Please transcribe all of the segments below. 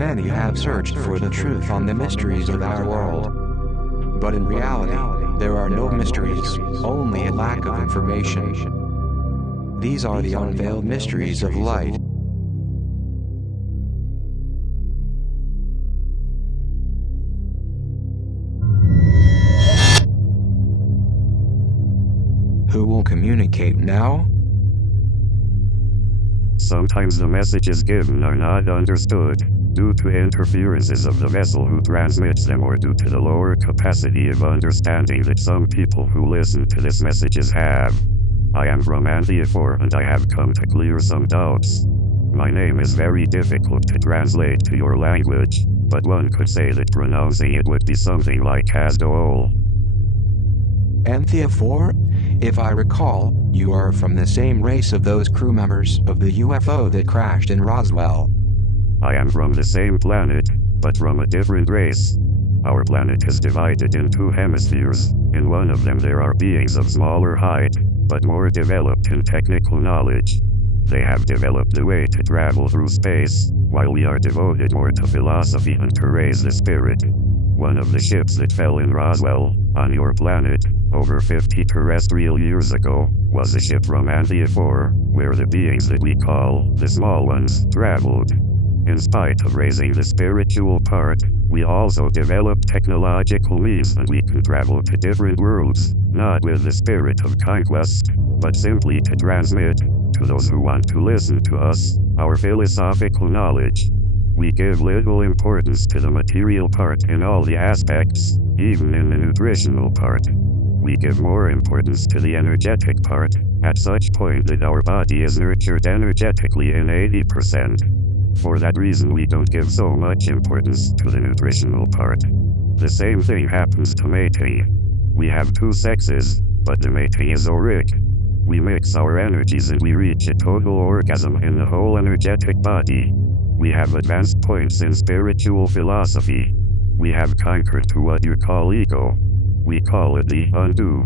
Many have searched for the truth on the mysteries of our world. But in reality, there are no mysteries, only a lack of information. These are the unveiled mysteries of light. Who will communicate now? Sometimes the messages given are not understood, due to interferences of the vessel who transmits them or due to the lower capacity of understanding that some people who listen to these messages have. I am from Anthea 4 and I have come to clear some doubts. My name is very difficult to translate to your language, but one could say that pronouncing it would be something like Raul. Anthea 4? If I recall, you are from the same race of those crew members of the UFO that crashed in Roswell. I am from the same planet, but from a different race. Our planet is divided in two hemispheres. In one of them there are beings of smaller height, but more developed in technical knowledge. They have developed the way to travel through space, while we are devoted more to philosophy and to raise the spirit. One of the ships that fell in Roswell, on your planet, over 50 terrestrial years ago, was a ship from Anthea 4, where the beings that we call the small ones traveled. In spite of raising the spiritual part, we also developed technological means and we can travel to different worlds, not with the spirit of conquest, but simply to transmit, to those who want to listen to us, our philosophical knowledge. We give little importance to the material part in all the aspects, even in the nutritional part. We give more importance to the energetic part, at such point that our body is nurtured energetically in 80%. For that reason we don't give so much importance to the nutritional part. The same thing happens to mating. We have two sexes, but the mating is auric. We mix our energies and we reach a total orgasm in the whole energetic body. We have advanced points in spiritual philosophy. We have conquered to what you call ego. We call it the undo.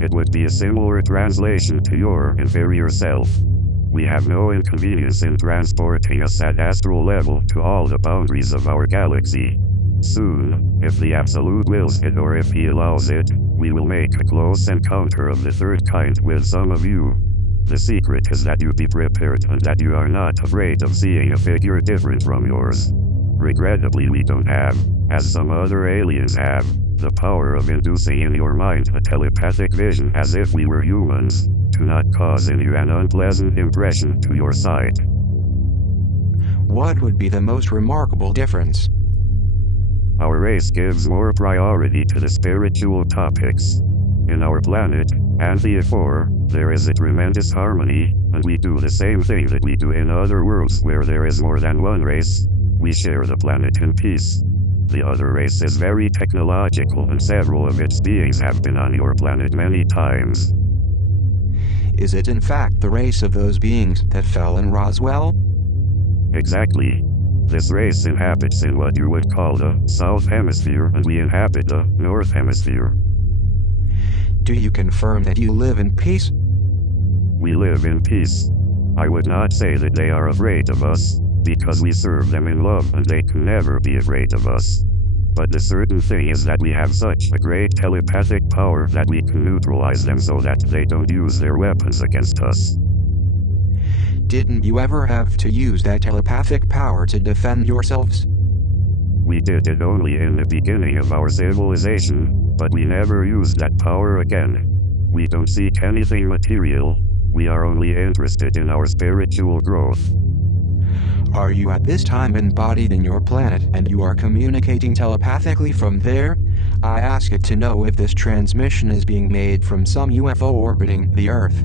It would be a similar translation to your inferior self. We have no inconvenience in transporting us at astral level to all the boundaries of our galaxy. Soon, if the Absolute wills it or if he allows it, we will make a close encounter of the third kind with some of you. The secret is that you be prepared and that you are not afraid of seeing a figure different from yours. Regrettably we don't have, as some other aliens have, the power of inducing in your mind a telepathic vision as if we were humans, to not cause in you an unpleasant impression to your sight. What would be the most remarkable difference? Our race gives more priority to the spiritual topics. In our planet, Anthea 4, there is a tremendous harmony, and we do the same thing that we do in other worlds where there is more than one race. We share the planet in peace. The other race is very technological and several of its beings have been on your planet many times. Is it in fact the race of those beings that fell in Roswell? Exactly. This race inhabits in what you would call the South Hemisphere and we inhabit the North Hemisphere. Do you confirm that you live in peace? We live in peace. I would not say that they are afraid of us, because we serve them in love and they can never be afraid of us. But the certain thing is that we have such a great telepathic power that we can neutralize them so that they don't use their weapons against us. Didn't you ever have to use that telepathic power to defend yourselves? We did it only in the beginning of our civilization, but we never used that power again. We don't seek anything material, we are only interested in our spiritual growth. Are you at this time embodied in your planet and you are communicating telepathically from there? I ask it to know if this transmission is being made from some UFO orbiting the Earth.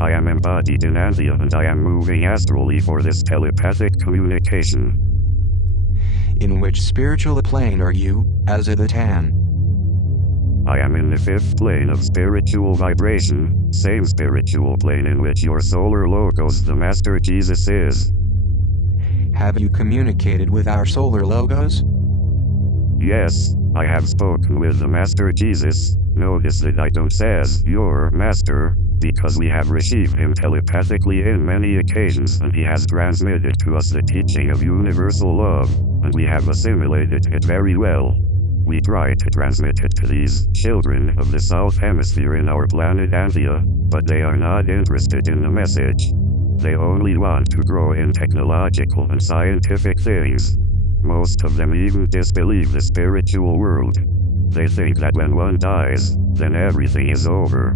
I am embodied in Anthea and I am moving astrally for this telepathic communication. In which spiritual plane are you, as a the Tan? I am in the fifth plane of spiritual vibration, same spiritual plane in which your solar logos the Master Jesus is. Have you communicated with our solar logos? Yes, I have spoken with the Master Jesus. Notice that I don't says your master, because we have received him telepathically in many occasions and he has transmitted to us the teaching of universal love, and we have assimilated it very well. We try to transmit it to these children of the South Hemisphere in our planet Anthea, but they are not interested in the message. They only want to grow in technological and scientific things. Most of them even disbelieve the spiritual world. They think that when one dies, then everything is over.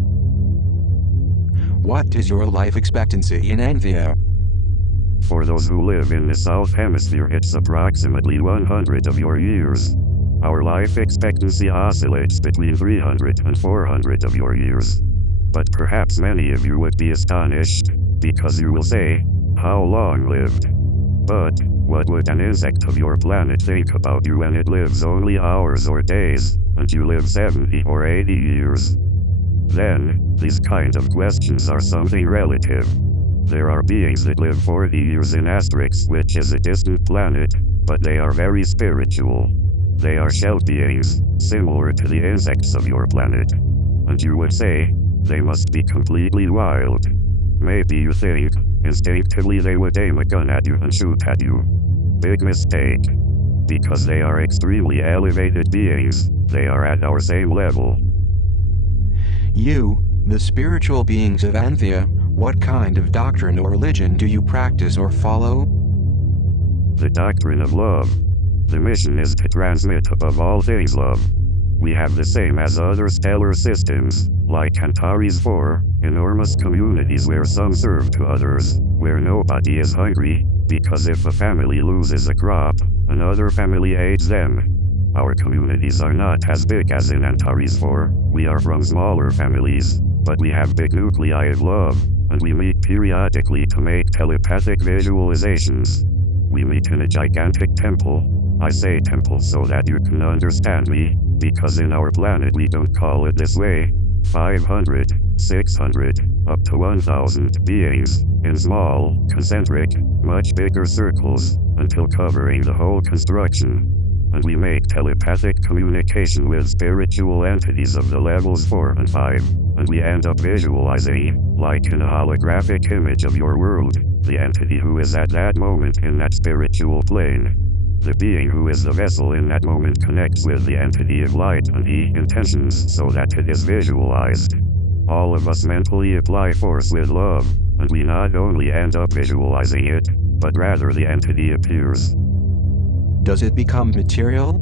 What is your life expectancy in Anthea? For those who live in the South Hemisphere, it's approximately 100 of your years. Our life expectancy oscillates between 300 and 400 of your years. But perhaps many of you would be astonished, because you will say, "How long lived?" But what would an insect of your planet think about you when it lives only hours or days, and you live 70 or 80 years? Then, these kind of questions are something relative. There are beings that live 40 years in Asterix, which is a distant planet, but they are very spiritual. They are shell beings, similar to the insects of your planet. And you would say, they must be completely wild. Maybe you think, instinctively they would aim a gun at you and shoot at you. Big mistake. Because they are extremely elevated beings, they are at our same level. You, the spiritual beings of Anthea, what kind of doctrine or religion do you practice or follow? The doctrine of love. The mission is to transmit above all things love. We have the same as other stellar systems, like Antares 4, enormous communities where some serve to others, where nobody is hungry, because if a family loses a crop, another family aids them. Our communities are not as big as in Antares 4, we are from smaller families, but we have big nuclei of love, and we meet periodically to make telepathic visualizations. We meet in a gigantic temple. I say temple so that you can understand me, because in our planet we don't call it this way. 500, 600, up to 1,000 beings, in small, concentric, much bigger circles, until covering the whole construction. And we make telepathic communication with spiritual entities of the levels 4 and 5, and we end up visualizing, like in a holographic image of your world, the entity who is at that moment in that spiritual plane. The being who is the vessel in that moment connects with the entity of light and the intentions so that it is visualized. All of us mentally apply force with love, and we not only end up visualizing it, but rather the entity appears. Does it become material?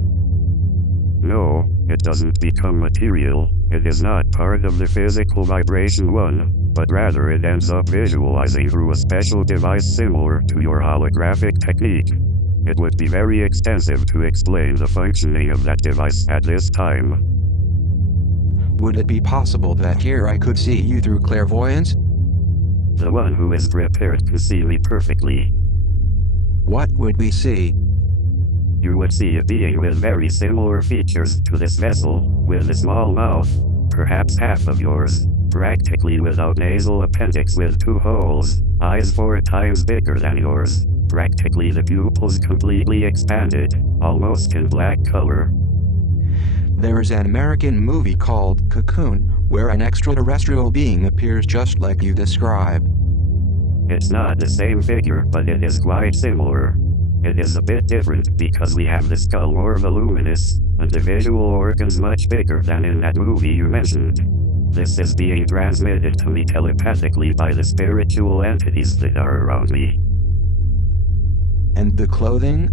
No, it doesn't become material. It is not part of the physical vibration one, but rather it ends up visualizing through a special device similar to your holographic technique. It would be very extensive to explain the functioning of that device at this time. Would it be possible that here I could see you through clairvoyance? The one who is prepared to see me perfectly. What would we see? You would see a being with very similar features to this vessel, with a small mouth, perhaps half of yours, practically without nasal appendix with 2 holes, eyes 4 times bigger than yours, practically the pupils completely expanded, almost in black color. There is an American movie called Cocoon, where an extraterrestrial being appears just like you describe. It's not the same figure, but it is quite similar. It is a bit different because we have the skull more voluminous, and the visual organs much bigger than in that movie you mentioned. This is being transmitted to me telepathically by the spiritual entities that are around me. And the clothing?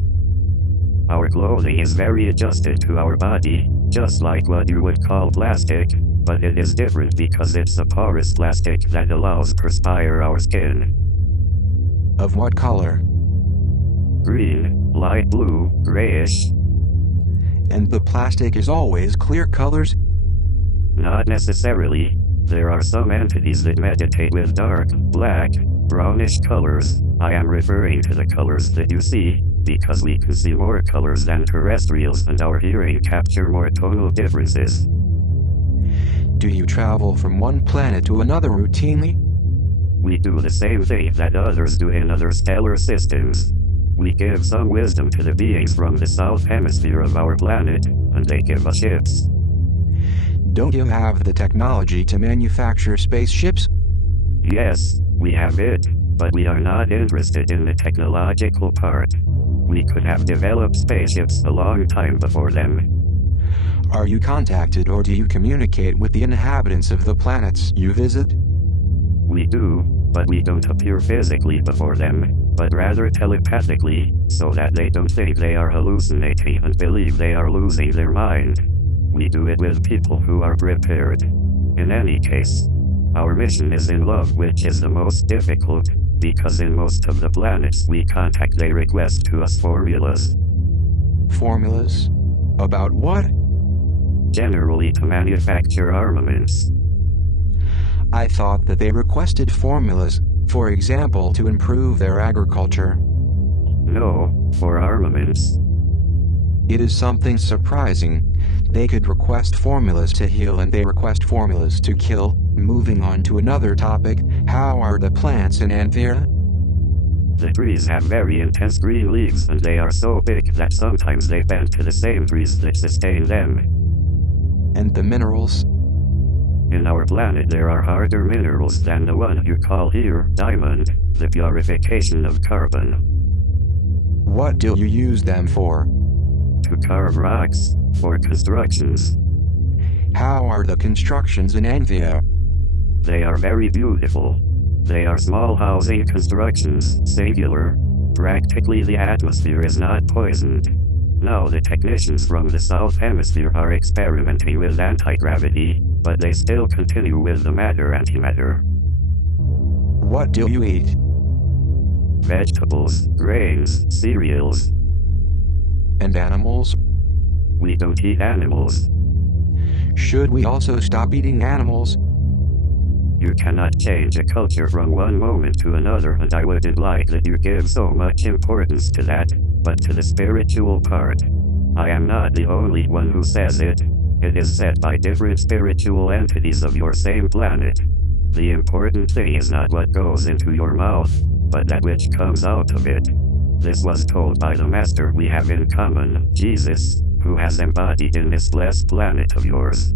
Our clothing is very adjusted to our body, just like what you would call plastic, but it is different because it's a porous plastic that allows perspire our skin. Of what color? Green, light blue, grayish. And the plastic is always clear colors? Not necessarily. There are some entities that meditate with dark, black, brownish colors. I am referring to the colors that you see, because we can see more colors than terrestrials and our hearing capture more tonal differences. Do you travel from one planet to another routinely? We do the same thing that others do in other stellar systems. We give some wisdom to the beings from the south hemisphere of our planet, and they give us ships. Don't you have the technology to manufacture spaceships, Yes, we have it, but we are not interested in the technological part. We could have developed spaceships a long time before them. Are you contacted or do you communicate with the inhabitants of the planets you visit? We do, but we don't appear physically before them, but rather telepathically, so that they don't think they are hallucinating and believe they are losing their mind. We do it with people who are prepared. In any case, our mission is in love, which is the most difficult, because in most of the planets we contact they request to us formulas. Formulas? About what? Generally to manufacture armaments. I thought that they requested formulas, for example to improve their agriculture. No, for armaments. It is something surprising. They could request formulas to heal and they request formulas to kill. Moving on to another topic, how are the plants in Anthea? The trees have very intense green leaves and they are so big that sometimes they bend to the same trees that sustain them. And the minerals? In our planet there are harder minerals than the one you call here diamond, the purification of carbon. What do you use them for? To carve rocks, for constructions. How are the constructions in Anthea? They are very beautiful. They are small housing constructions, singular. Practically the atmosphere is not poisoned. Now the technicians from the South Hemisphere are experimenting with anti-gravity, but they still continue with the matter-antimatter. What do you eat? Vegetables, grains, cereals. And animals? We don't eat animals. Should we also stop eating animals? You cannot change a culture from one moment to another, and I wouldn't like that you give so much importance to that, but to the spiritual part. I am not the only one who says it. It is said by different spiritual entities of your same planet. The important thing is not what goes into your mouth, but that which comes out of it. This was told by the master we have in common, Jesus, who has embodied in this blessed planet of yours.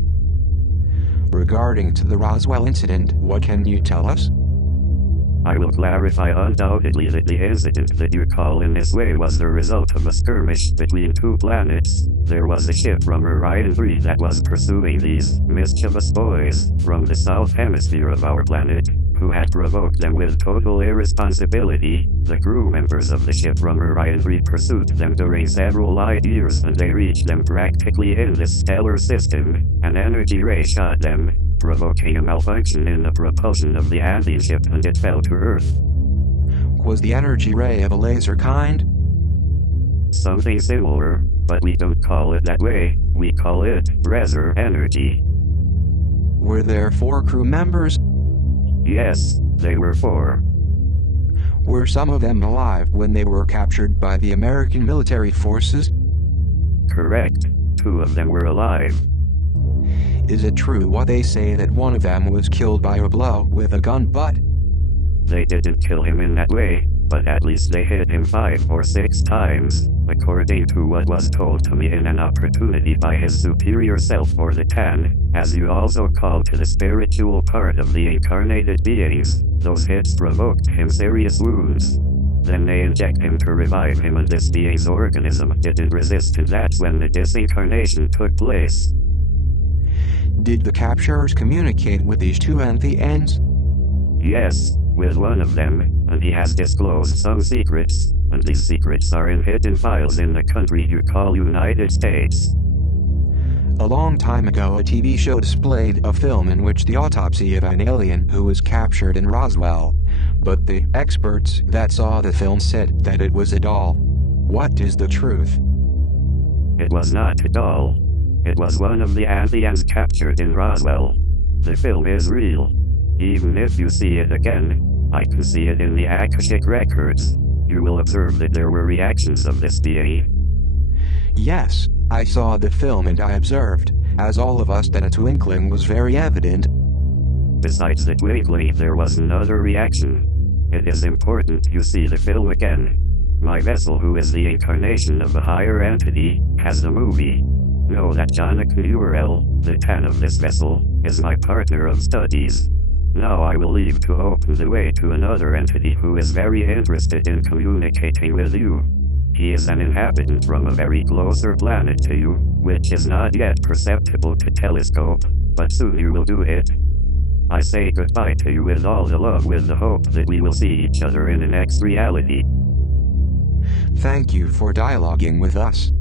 Regarding to the Roswell incident, what can you tell us? I will clarify undoubtedly that the incident that you call in this way was the result of a skirmish between two planets. There was a ship from Orion 3 that was pursuing these mischievous boys from the south hemisphere of our planet, who had provoked them with total irresponsibility. The crew members of the ship from Orion 3 pursued them during several light years and they reached them practically in this stellar system. An energy ray shot them, provoking a malfunction in the propulsion of the Anthea ship, and it fell to Earth. Was the energy ray of a laser kind? Something similar, but we don't call it that way. We call it Brezer energy. Were there 4 crew members? Yes, they were 4. Were some of them alive when they were captured by the American military forces? Correct. 2 of them were alive. Is it true what they say that one of them was killed by a blow with a gun butt? They didn't kill him in that way, but at least they hit him 5 or 6 times, according to what was told to me in an opportunity by his superior self or the 10, as you also call to the spiritual part of the incarnated beings. Those hits provoked him serious wounds. Then they inject him to revive him, and this being's organism didn't resist, and that's when the disincarnation took place. Did the capturers communicate with these 2 Antheans? Yes, with one of them, and he has disclosed some secrets, and these secrets are in hidden files in the country you call United States. A long time ago, a TV show displayed a film in which the autopsy of an alien who was captured in Roswell, but the experts that saw the film said that it was a doll. What is the truth? It was not a doll. It was one of the Antheans captured in Roswell. The film is real. Even if you see it again, I can see it in the Akashic records. You will observe that there were reactions of this being. Yes, I saw the film and I observed, as all of us, that a twinkling was very evident. Besides the twinkling, there was another reaction. It is important you see the film again. My vessel, who is the incarnation of a higher entity, has the movie. Know that Jonathan URL, the 10 of this vessel, is my partner of studies. Now I will leave to open the way to another entity who is very interested in communicating with you. He is an inhabitant from a very closer planet to you, which is not yet perceptible to telescope, but soon you will do it. I say goodbye to you with all the love, with the hope that we will see each other in the next reality. Thank you for dialoguing with us.